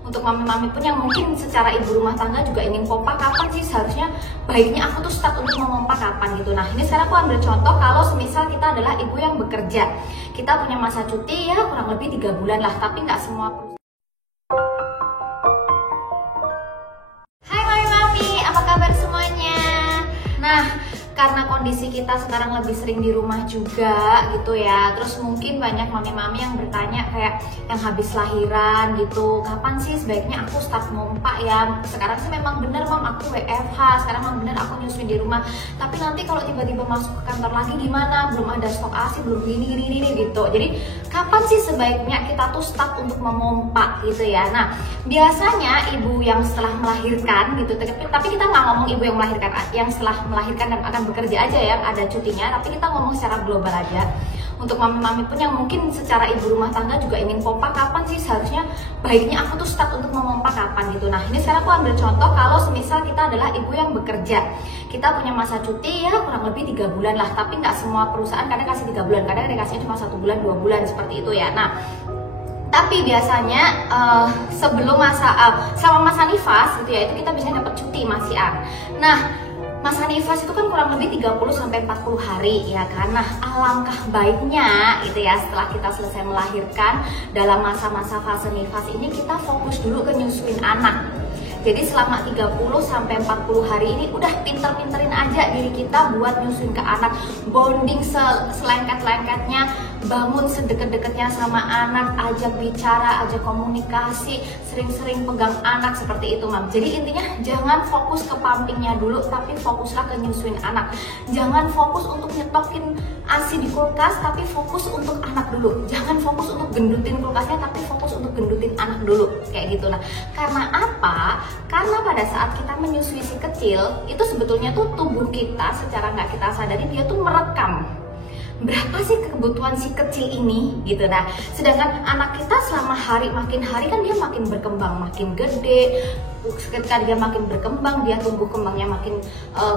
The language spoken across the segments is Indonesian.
Untuk mami-mami pun yang mungkin secara ibu rumah tangga juga ingin pompa, kapan sih seharusnya baiknya aku tuh start untuk memompa kapan gitu. Nah ini sekarang aku ambil contoh kalau semisal kita adalah ibu yang bekerja, kita punya masa cuti ya kurang lebih 3 bulan lah, tapi nggak semua perusahaan. Hai mami-mami, apa kabar semuanya? Nah, karena kondisi kita sekarang lebih sering di rumah juga gitu ya, terus mungkin banyak mami-mami yang bertanya kayak yang habis lahiran gitu, kapan sih sebaiknya aku start mompa ya? Sekarang sih memang bener mam, aku WFH, sekarang memang bener aku nyusuin di rumah, tapi nanti kalau tiba-tiba masuk ke kantor lagi gimana? Belum ada stok ASI, belum gini gitu. Jadi kapan sih sebaiknya kita tuh start untuk memompa gitu ya? Nah biasanya ibu yang setelah melahirkan gitu, tapi kita nggak ngomong ibu yang melahirkan, yang setelah melahirkan dan akan bekerja aja ya, ada cutinya, tapi kita ngomong secara global aja. Untuk mami-mami pun yang mungkin secara ibu rumah tangga juga ingin pompa, kapan sih seharusnya baiknya aku tuh start untuk memompa kapan gitu. Nah ini sekarang aku ambil contoh kalau semisal kita adalah ibu yang bekerja, kita punya masa cuti ya kurang lebih 3 bulan lah, tapi nggak semua perusahaan kadang kasih 3 bulan, kadang dikasihnya cuma 1 bulan 2 bulan seperti itu ya. Nah tapi biasanya sebelum selama masa nifas gitu ya, itu kita bisa dapat cuti masian. Nah masa nifas itu kan kurang lebih 30-40 hari ya kan. Nah alangkah baiknya gitu ya, setelah kita selesai melahirkan, dalam masa-masa fase nifas ini kita fokus dulu ke nyusuin anak. Jadi selama 30-40 hari ini udah pinter-pinterin aja diri kita buat nyusuin ke anak, bonding selengket-lengketnya, bangun sedekat-dekatnya sama anak, ajak bicara, ajak komunikasi, sering-sering pegang anak seperti itu mam. Jadi intinya jangan fokus ke pumpingnya dulu, tapi fokuslah ke nyusuin anak. Jangan fokus untuk nyetokin ASI di kulkas, tapi fokus untuk anak dulu. Jangan fokus untuk gendutin kulkasnya, tapi fokus untuk gendutin anak dulu kayak gitu. Nah karena apa? Karena pada saat kita menyusui si kecil, itu sebetulnya tuh tubuh kita secara nggak kita sadari dia tuh merekam berapa sih kebutuhan si kecil ini gitu. Nah sedangkan anak kita selama makin hari kan dia makin berkembang, makin gede. Ketika dia makin berkembang, dia tumbuh kembangnya makin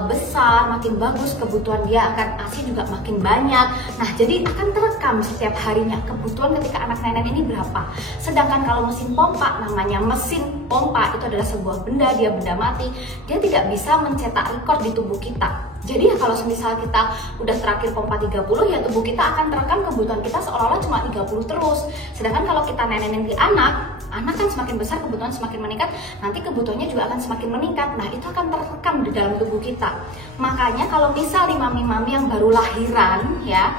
besar, makin bagus, kebutuhan dia akan ASI juga makin banyak. Nah jadi akan terekam setiap harinya kebutuhan ketika anak nenek ini berapa. Sedangkan kalau mesin pompa, namanya mesin pompa itu adalah sebuah benda, dia benda mati, dia tidak bisa mencetak rekor di tubuh kita. Jadi ya kalau misal kita udah terakhir pompa 30 ya tubuh kita akan terekam kebutuhan kita seolah-olah cuma 30 terus. Sedangkan kalau kita nenenin di anak kan semakin besar, kebutuhan semakin meningkat, nanti kebutuhannya juga akan semakin meningkat. Nah itu akan terekam di dalam tubuh kita. Makanya kalau misal di mami-mami yang baru lahiran ya,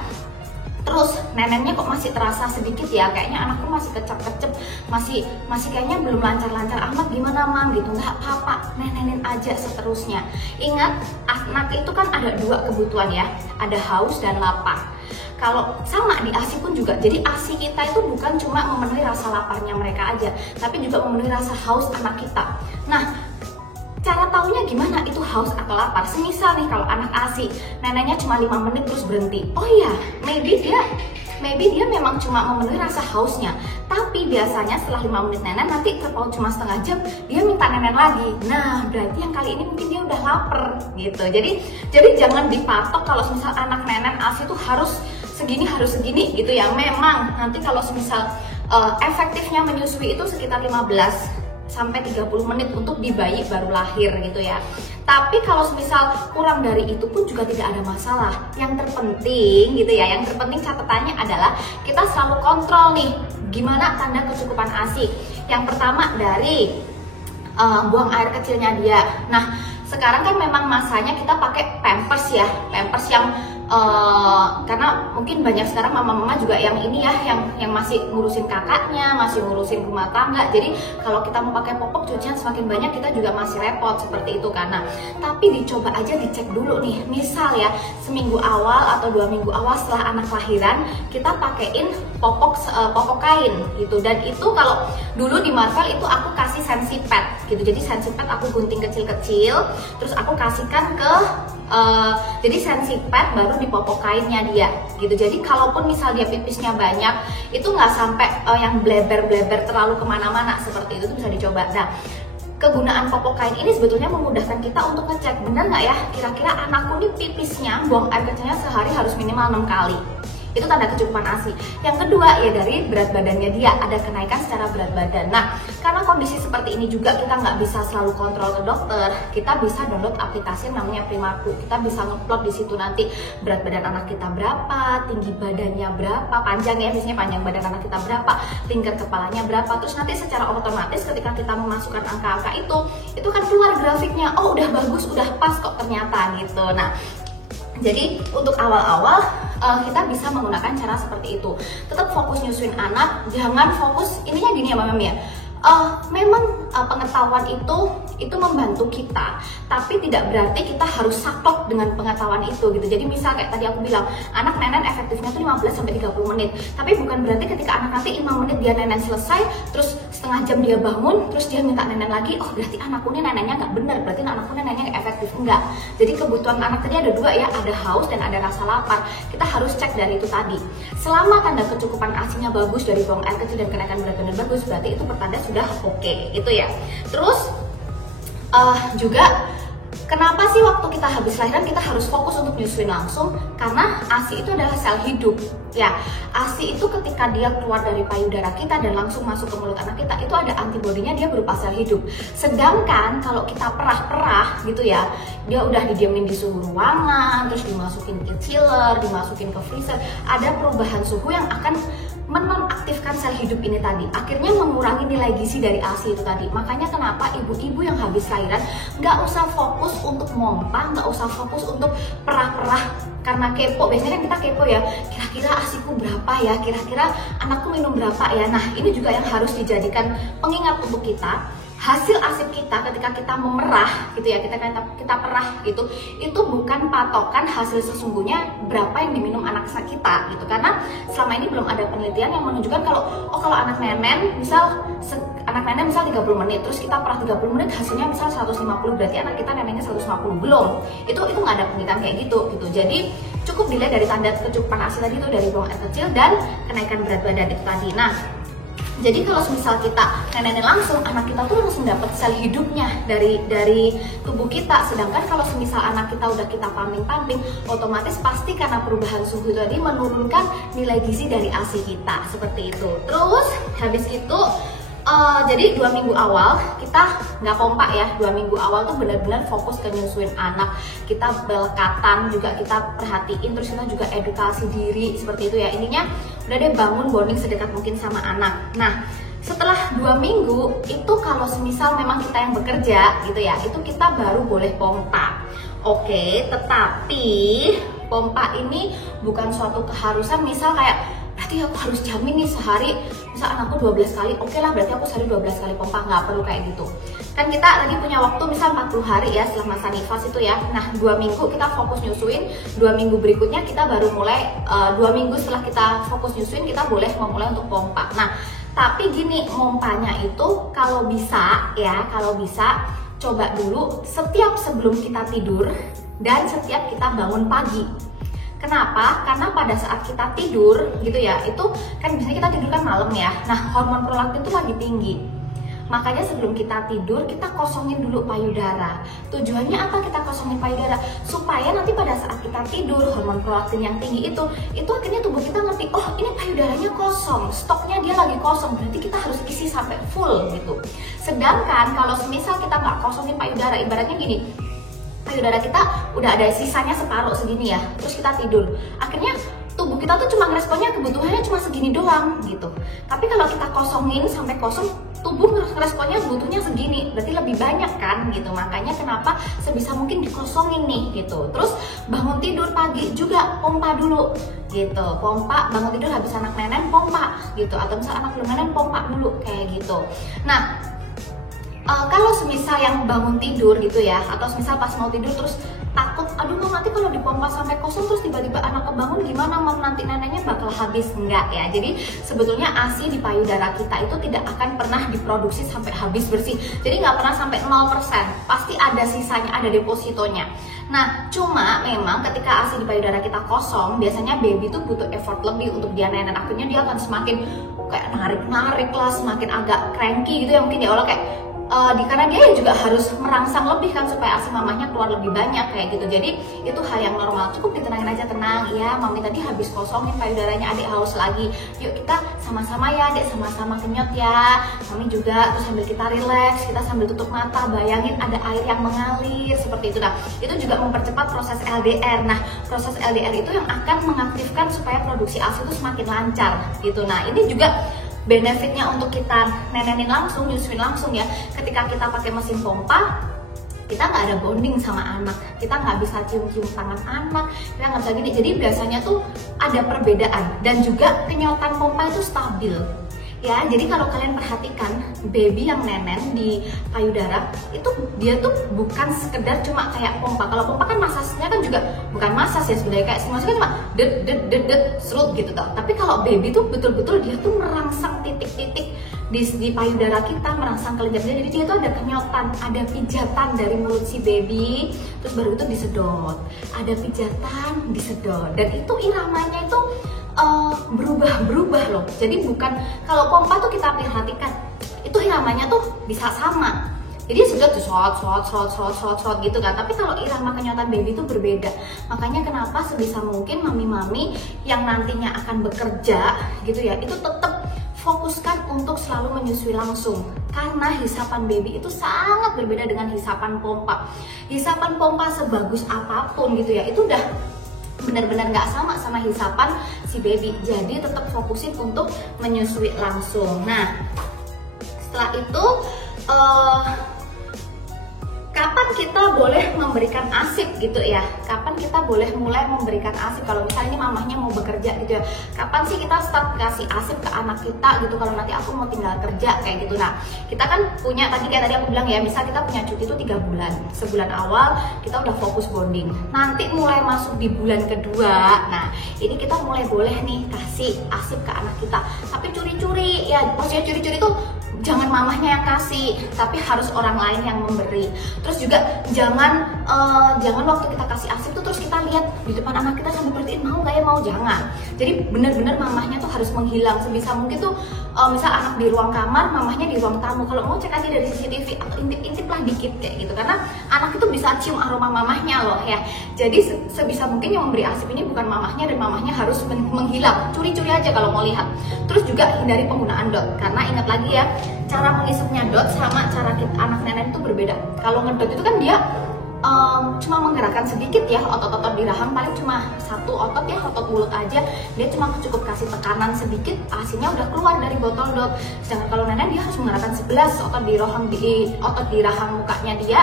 terus neneknya kok masih terasa sedikit ya, kayaknya anakku masih kecap-kecep, masih kayaknya belum lancar-lancar amat, gimana mam gitu, nggak apa-apa, nenenin aja seterusnya. Ingat anak itu kan ada 2 kebutuhan ya, ada haus dan lapar. Kalau sama di ASI pun juga, jadi ASI kita itu bukan cuma memenuhi rasa laparnya mereka aja, tapi juga memenuhi rasa haus anak kita. Nah cara taunya gimana itu haus atau lapar? Semisal nih kalau anak ASI neneknya cuma 5 menit terus berhenti, oh iya maybe dia memang cuma memenuhi rasa hausnya, tapi biasanya setelah 5 menit nenek nanti terpaut cuma setengah jam dia minta nenek lagi. Nah berarti yang kali ini mungkin dia udah lapar gitu. Jadi jangan dipatok kalau misal anak nenek ASI itu harus segini gitu ya. Memang nanti kalau misal efektifnya menyusui itu sekitar 15 sampai 30 menit untuk di bayi baru lahir gitu ya. Tapi kalau misal kurang dari itu pun juga tidak ada masalah. Yang terpenting gitu ya, yang terpenting catatannya adalah kita selalu kontrol nih gimana tanda kecukupan ASI. Yang pertama dari buang air kecilnya dia. Nah sekarang kan memang masanya kita pakai pampers ya, pampers yang karena mungkin banyak sekarang mama-mama juga yang ini ya, yang masih ngurusin kakaknya, masih ngurusin rumah tangga. Jadi kalau kita mau pakai popok cucian semakin banyak, kita juga masih repot seperti itu karena. Tapi dicoba aja dicek dulu nih, misal ya seminggu awal atau 2 minggu awal setelah anak lahiran kita pakein popok kain gitu. Dan itu kalau dulu di Marvel itu aku kasih sensi pad gitu, jadi sensi pad aku gunting kecil-kecil, terus aku kasihkan ke jadi sensi pad baru di popok kainnya dia gitu. Jadi kalaupun misal dia pipisnya banyak, itu nggak sampai yang bleber-bleber terlalu kemana-mana seperti itu, bisa dicoba. Nah kegunaan popok kain ini sebetulnya memudahkan kita untuk ngecek benar nggak ya kira-kira anakku nih pipisnya buang air kecilnya sehari harus minimal 6 kali. Itu tanda kecukupan ASI. Yang kedua ya dari berat badannya dia, ada kenaikan secara berat badan. Nah, karena kondisi seperti ini juga kita nggak bisa selalu kontrol ke dokter, kita bisa download aplikasi yang namanya Primarku. Kita bisa ngeplot di situ nanti berat badan anak kita berapa, tinggi badannya berapa, panjang ya, biasanya panjang badan anak kita berapa, tingkat kepalanya berapa. Terus nanti secara otomatis ketika kita memasukkan angka-angka itu kan keluar grafiknya. Oh, udah bagus, udah pas kok ternyata gitu. Nah, jadi untuk awal-awal kita bisa menggunakan cara seperti itu. Tetap fokus nyusuin anak, jangan fokus ininya gini ya Mami ya. Memang pengetahuan itu membantu kita, tapi tidak berarti kita harus saklek dengan pengetahuan itu gitu. Jadi misal kayak tadi aku bilang, anak nenen efektifnya tuh 15-30 menit, tapi bukan berarti ketika anak nanti 5 menit dia nenen selesai, terus setengah jam dia bangun, terus dia minta nenen lagi, oh berarti anakku ini nenennya nggak benar, berarti anakku nenennya nggak efektif. Enggak. Jadi kebutuhan anak tadi ada dua ya, ada haus dan ada rasa lapar. Kita harus cek dari itu tadi. Selama tanda kecukupan ASI-nya bagus, dari buang air kecil dan kenaikan berat badan bagus, berarti itu pertanda sudah oke, gitu ya. Terus juga kenapa sih waktu kita habis lahiran kita harus fokus untuk nyusuin langsung? Karena ASI itu adalah sel hidup ya. ASI itu ketika dia keluar dari payudara kita dan langsung masuk ke mulut anak kita, itu ada antibodinya, dia berupa sel hidup. Sedangkan kalau kita perah-perah gitu ya, dia udah didiamin di suhu ruangan, terus dimasukin ke chiller, dimasukin ke freezer, ada perubahan suhu yang akan menonaktifkan sel hidup ini tadi, akhirnya mengurangi nilai gizi dari ASI itu tadi. Makanya kenapa ibu-ibu yang habis lahiran nggak usah fokus untuk mompa, nggak usah fokus untuk perah-perah karena kepo. Biasanya kan kita kepo ya, kira-kira ASIku berapa ya, kira-kira anakku minum berapa ya. Nah, ini juga yang harus dijadikan pengingat untuk kita. Hasil ASI kita ketika kita memerah gitu ya, kita perah gitu, itu bukan patokan hasil sesungguhnya berapa yang diminum anak kita gitu. Karena selama ini belum ada penelitian yang menunjukkan kalau anak nenen misal 30 menit, terus kita perah 30 menit hasilnya misal 150, berarti anak kita neneknya 150. Belum, itu nggak ada penelitian kayak gitu. Jadi cukup dilihat dari tanda kecukupan ASI tadi itu, dari buang air kecil dan kenaikan berat badan itu tadi. Nah, jadi kalau misal kita nenenin langsung, anak kita tuh langsung dapat sel hidupnya dari tubuh kita. Sedangkan kalau misal anak kita udah kita pumping, otomatis pasti karena perubahan suhu tadi menurunkan nilai gizi dari ASI kita, seperti itu. Terus habis itu jadi 2 minggu awal kita nggak pompa ya. 2 minggu awal tuh benar-benar fokus ke nyusuin anak, kita belkatan juga kita perhatiin, terus kita juga edukasi diri seperti itu ya. Intinya udah deh bangun bonding sedekat mungkin sama anak. Nah, setelah 2 minggu itu kalau semisal memang kita yang bekerja gitu ya, itu kita baru boleh pompa. Oke, tetapi pompa ini bukan suatu keharusan. Misal kayak berarti aku harus jamin nih sehari misal anakku 12 kali, oke lah berarti aku sehari 12 kali pompa. Nggak perlu kayak gitu. Kan kita lagi punya waktu misal 40 hari ya setelah masa nifas itu ya. Nah, 2 minggu kita fokus nyusuin, 2 minggu berikutnya kita baru mulai, 2 minggu setelah kita fokus nyusuin kita boleh memulai untuk pompa. Nah, tapi gini, pompanya itu kalau bisa coba dulu setiap sebelum kita tidur dan setiap kita bangun pagi. Kenapa? Karena pada saat kita tidur gitu ya, itu kan biasanya kita tidur kan malam ya. Nah, hormon prolaktin itu lagi tinggi. Makanya sebelum kita tidur, kita kosongin dulu payudara. Tujuannya apa kita kosongin payudara? Supaya nanti pada saat kita tidur, hormon prolaktin yang tinggi itu akhirnya tubuh kita ngerti, oh ini payudaranya kosong, stoknya dia lagi kosong, berarti kita harus isi sampai full gitu. Sedangkan kalau semisal kita nggak kosongin payudara, ibaratnya gini, payudara kita udah ada sisanya separuh segini ya, terus kita tidur, akhirnya tubuh kita tuh cuma ngeresponnya kebutuhannya cuma segini doang gitu. Tapi kalau kita kosongin sampai kosong, tubuh responnya butuhnya segini, berarti lebih banyak kan gitu. Makanya kenapa sebisa mungkin dikosongin nih gitu. Terus bangun tidur pagi juga pompa dulu gitu. Pompa, bangun tidur habis anak nenen pompa gitu, atau misal anak belum nenen pompa dulu kayak gitu. Nah, kalau semisal yang bangun tidur gitu ya, atau semisal pas mau tidur terus takut, aduh mam nanti kalau dipompa sampai kosong terus tiba-tiba anak kebangun gimana mam, nanti neneknya bakal habis. Enggak ya, jadi sebetulnya ASI di payudara kita itu tidak akan pernah diproduksi sampai habis bersih, jadi nggak pernah sampai 0%, pasti ada sisanya, ada depositonya. Nah, cuma memang ketika ASI di payudara kita kosong, biasanya baby itu butuh effort lebih untuk dia nenen, akhirnya dia akan semakin kayak narik-narik lah, semakin agak cranky gitu ya, mungkin ya Allah kayak karena dia juga harus merangsang lebih kan supaya ASI mamahnya keluar lebih banyak kayak gitu. Jadi itu hal yang normal, cukup ditenangin aja, tenang ya mami tadi habis kosongin payudaranya, adik haus lagi, yuk kita sama-sama ya adik, sama-sama kenyot ya mami juga. Terus sambil kita relax, kita sambil tutup mata, bayangin ada air yang mengalir seperti itu. Nah itu juga mempercepat proses LDR. Nah proses LDR itu yang akan mengaktifkan supaya produksi ASI itu semakin lancar gitu. Nah ini juga benefitnya untuk kita nenenin langsung, nyusuin langsung ya. Ketika kita pakai mesin pompa, kita nggak ada bonding sama anak, kita nggak bisa cium-cium tangan anak, kita nggak bisa gini. Jadi biasanya tuh ada perbedaan, dan juga kenyotan pompa itu stabil ya. Jadi kalau kalian perhatikan baby yang nenen di payudara itu dia tuh bukan sekedar cuma kayak pompa. Kalau pompa kan masasnya kan juga bukan masas ya sebenarnya, kayak simulasi kan cuma det serut gitu toh. Tapi kalau baby tuh betul-betul dia tuh merangsang titik-titik di payudara kita, merangsang kelenjarnya. Jadi dia tuh ada kenyotan, ada pijatan dari mulut si baby, terus baru itu disedot, ada pijatan, disedot, dan itu iramanya itu berubah loh. Jadi bukan, kalau pompa tuh kita perhatikan itu iramanya tuh bisa sama, jadi sedot tuh shot gitu kan. Tapi kalau irama kenyotan baby itu berbeda. Makanya kenapa sebisa mungkin mami-mami yang nantinya akan bekerja gitu ya, itu tetap fokuskan untuk selalu menyusui langsung, karena hisapan baby itu sangat berbeda dengan hisapan pompa. Hisapan pompa sebagus apapun gitu ya, itu udah benar-benar nggak sama hisapan si baby. Jadi tetap fokusin untuk menyusui langsung. Nah setelah itu kapan kita boleh memberikan ASIP gitu ya? Kapan kita boleh mulai memberikan ASIP? Kalau misalnya ini mamahnya mau bekerja gitu ya, kapan sih kita start kasih ASIP ke anak kita gitu? Kalau nanti aku mau tinggal kerja kayak gitu. Nah kita kan punya kayak tadi aku bilang ya, misal kita punya cuti itu 3 bulan. Sebulan awal kita udah fokus bonding. Nanti mulai masuk di bulan kedua, nah ini kita mulai boleh nih kasih ASIP ke anak kita. Tapi curi-curi ya, maksudnya curi-curi tuh jangan mamahnya yang kasih, tapi harus orang lain yang memberi. Terus juga jangan waktu kita kasih ASIP tuh terus kita lihat di depan anak kita sambil berartiin mau nggak ya, mau, jangan. Jadi benar-benar mamahnya tuh harus menghilang sebisa mungkin tuh. Misal anak di ruang kamar, mamahnya di ruang tamu. Kalau mau cek aja dari CCTV atau intip-intip lah dikit kayak gitu, karena anak itu bisa cium aroma mamahnya loh ya. Jadi sebisa mungkin yang memberi ASIP ini bukan mamahnya, dan mamahnya harus menghilang. Curi-curi aja kalau mau lihat. Terus juga hindari penggunaan dot, karena ingat lagi ya, cara mengisapnya dot sama cara anak nenek itu berbeda. Kalau ngedot itu kan dia cuma menggerakkan sedikit ya, otot-otot di rahang paling cuma satu otot ya, otot mulut aja. Dia cuma cukup kasih tekanan sedikit, ASInya udah keluar dari botol dot. Sedangkan kalau nenek dia harus menggerakkan 11 otot di rahang mukanya dia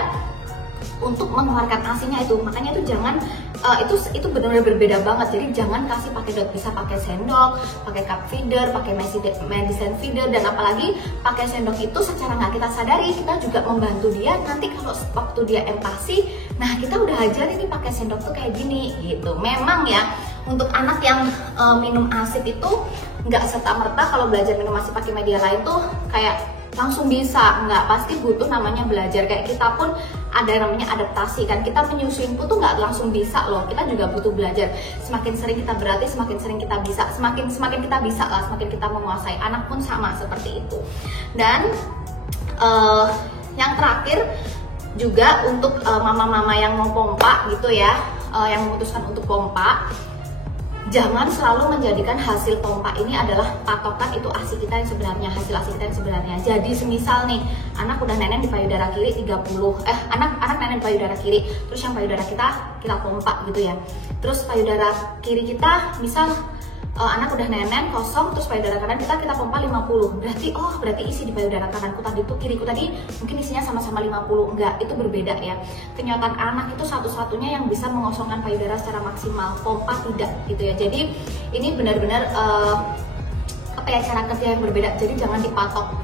untuk mengeluarkan ASInya itu. Makanya itu jangan itu benar-benar berbeda banget. Jadi jangan kasih pakai dot, bisa pakai sendok, pakai cup feeder, pakai medicine feeder, dan apalagi pakai sendok itu secara nggak kita sadari kita juga membantu dia. Nanti kalau waktu dia empasi, nah kita udah ajarin nih pakai sendok tuh kayak gini gitu. Memang ya untuk anak yang minum ASIP itu nggak serta-merta kalau belajar minum ASIP pakai media lain tuh kayak langsung bisa, nggak, pasti butuh namanya belajar. Kayak kita pun ada namanya adaptasi kan, kita menyusuin pun tuh nggak langsung bisa loh, kita juga butuh belajar. Semakin sering kita berlatih, semakin sering kita bisa, semakin kita bisa lah, semakin kita menguasai. Anak pun sama seperti itu. Dan yang terakhir juga untuk mama-mama yang mau pompa gitu ya, yang memutuskan untuk pompa, jangan selalu menjadikan hasil pompa ini adalah patokan itu ASI kita yang sebenarnya, hasil ASI kita yang sebenarnya. Jadi semisal nih, anak udah nenen di payudara kiri 30, anak nenen payudara kiri, terus yang payudara kita pompa gitu ya. Terus payudara kiri kita misal anak udah nenen kosong, terus payudara kanan kita pompa 50. Berarti isi di payudara kananku tadi tuh, kiriku tadi mungkin isinya sama-sama 50. Enggak, itu berbeda ya. Kenyotan anak itu satu-satunya yang bisa mengosongkan payudara secara maksimal, pompa tidak gitu ya. Jadi ini benar-benar cara kerja yang berbeda. Jadi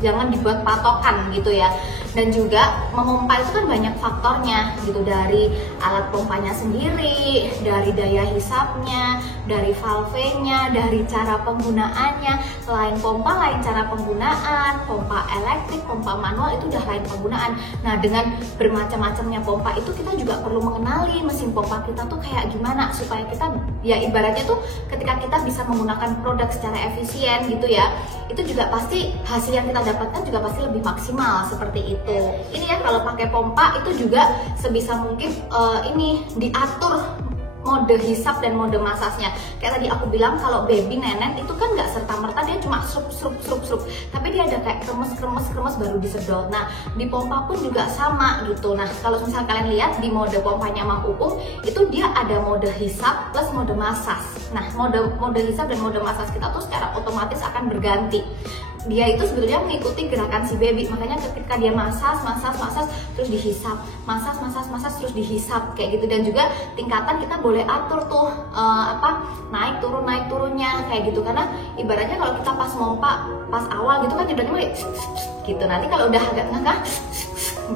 jangan dibuat patokan gitu ya. Dan juga memompa itu kan banyak faktornya gitu, dari alat pompanya sendiri, dari daya hisapnya, dari valvenya, dari cara penggunaannya. Lain pompa, lain cara penggunaan. Pompa elektrik, pompa manual itu udah lain penggunaan. Nah dengan bermacam-macamnya pompa itu kita juga perlu mengenali mesin pompa kita tuh kayak gimana, supaya kita ya ibaratnya tuh ketika kita bisa menggunakan produk secara efisien gitu ya, itu juga pasti hasil yang kita dapatkan juga pasti lebih maksimal seperti itu. gitu. Ini ya kalau pakai pompa itu juga sebisa mungkin ini diatur mode hisap dan mode masasnya. Kayak tadi aku bilang kalau baby nenek itu kan nggak serta merta dia cuma srup, tapi dia ada kayak kremes baru disedot. Nah di pompa pun juga sama gitu. Nah kalau misalnya kalian lihat di mode pompanya Mam Upung itu dia ada mode hisap plus mode masas. Nah mode hisap dan mode masas kita tuh secara otomatis akan berganti. Dia itu sebetulnya mengikuti gerakan si baby, makanya ketika dia masas terus dihisap, masas terus dihisap kayak gitu. Dan juga tingkatan kita boleh atur tuh naik turunnya kayak gitu, karena ibaratnya kalau kita pas mompa pas awal gitu kan tiba-tiba gitu, nanti kalau udah agak ngangkah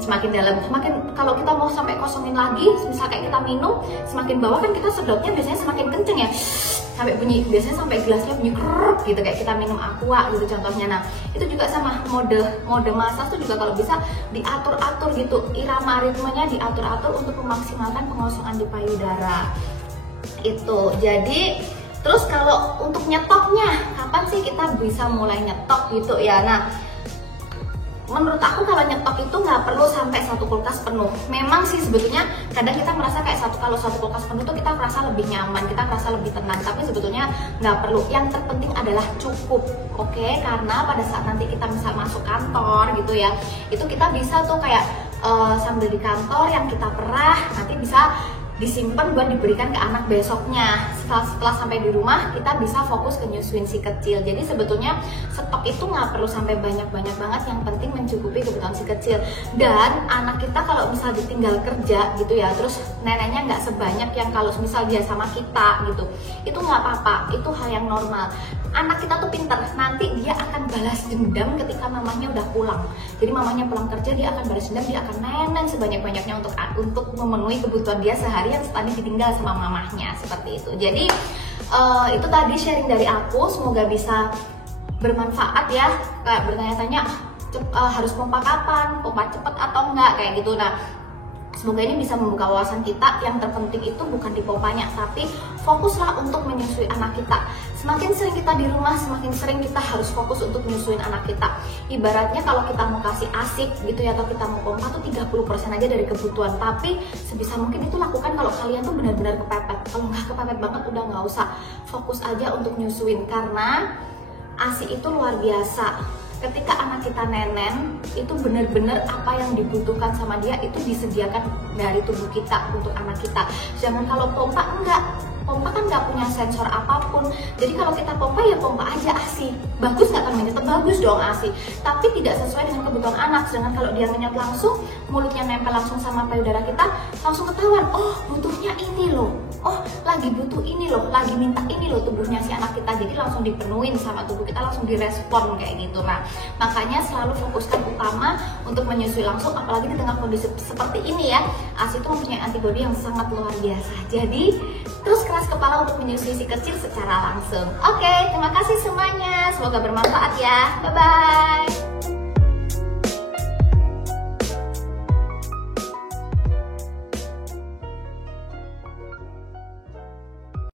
semakin dalam, semakin kalau kita mau sampai kosongin lagi, misal kayak kita minum semakin bawah kan kita sedotnya biasanya semakin kenceng ya, sampai bunyi, biasanya sampai gelasnya bunyi kruk gitu kayak kita minum aqua gitu contohnya. Nah itu juga sama mode masas tuh juga kalau bisa diatur-atur gitu, irama ritmenya diatur-atur untuk memaksimalkan pengosongan di payudara itu. Jadi terus kalau untuk nyetoknya kapan sih kita bisa mulai nyetok gitu ya. Nah menurut aku kalau nyetok itu nggak perlu sampai satu kulkas penuh. Memang sih sebetulnya kadang kita merasa kayak kalau satu kulkas penuh tuh kita merasa lebih nyaman, kita merasa lebih tenang, tapi sebetulnya nggak perlu. Yang terpenting adalah cukup, oke? Karena pada saat nanti kita misal masuk kantor gitu ya, itu kita bisa tuh kayak sambil di kantor yang kita perah nanti bisa disimpan buat diberikan ke anak besoknya. Setelah sampai di rumah kita bisa fokus ke nyusuin si kecil. Jadi sebetulnya stok itu nggak perlu sampai banyak-banyak banget, yang penting mencukupi kebutuhan si kecil. Dan anak kita kalau misal ditinggal kerja gitu ya, terus neneknya nggak sebanyak yang kalau misal dia sama kita gitu, itu nggak apa-apa, itu hal yang normal. Anak kita tuh pinter, nanti dia akan balas dendam ketika mamanya udah pulang. Jadi mamanya pulang kerja, dia akan balas dendam, dia akan nenen sebanyak-banyaknya untuk memenuhi kebutuhan dia seharian setelah ditinggal sama mamahnya, seperti itu. Jadi itu tadi sharing dari aku, semoga bisa bermanfaat ya. Kayak bertanya-tanya harus pompa kapan, pompa cepet atau enggak kayak gitu. Nah semoga ini bisa membuka wawasan kita. Yang terpenting itu bukan di pompanya, tapi fokuslah untuk menyusui anak kita. Semakin sering kita di rumah, semakin sering kita harus fokus untuk menyusuin anak kita. Ibaratnya kalau kita mau kasih asik gitu ya, atau kita mau pompa tuh 30% aja dari kebutuhan. Tapi sebisa mungkin itu lakukan kalau kalian tuh benar-benar kepepet. Kalau nggak kepepet banget udah nggak usah. Fokus aja untuk nyusuin, karena ASI itu luar biasa. Ketika anak kita nenen, itu benar-benar apa yang dibutuhkan sama dia itu disediakan dari tubuh kita untuk anak kita. Jangan kalau pompa enggak. Pompa kan nggak punya sensor apapun. Jadi kalau kita pompa ya pompa aja ASI. Bagus nggak kan menyetop? Bagus dong ASI. Tapi tidak sesuai dengan kebutuhan anak. Sedangkan kalau dia menyetop langsung, mulutnya nempel langsung sama payudara kita, langsung ketahuan. Oh butuhnya ini loh. Oh lagi butuh ini loh. Lagi minta ini loh tubuhnya si anak kita. Jadi langsung dipenuhin sama tubuh kita, langsung direspon kayak gitu. Nah makanya selalu fokuskan utama untuk menyusui langsung. Apalagi di tengah kondisi seperti ini ya. ASI itu mempunyai antibodi yang sangat luar biasa. Jadi terus keras kepala untuk menyusui si kecil secara langsung. Oke, terima kasih semuanya. Semoga bermanfaat ya. Bye-bye.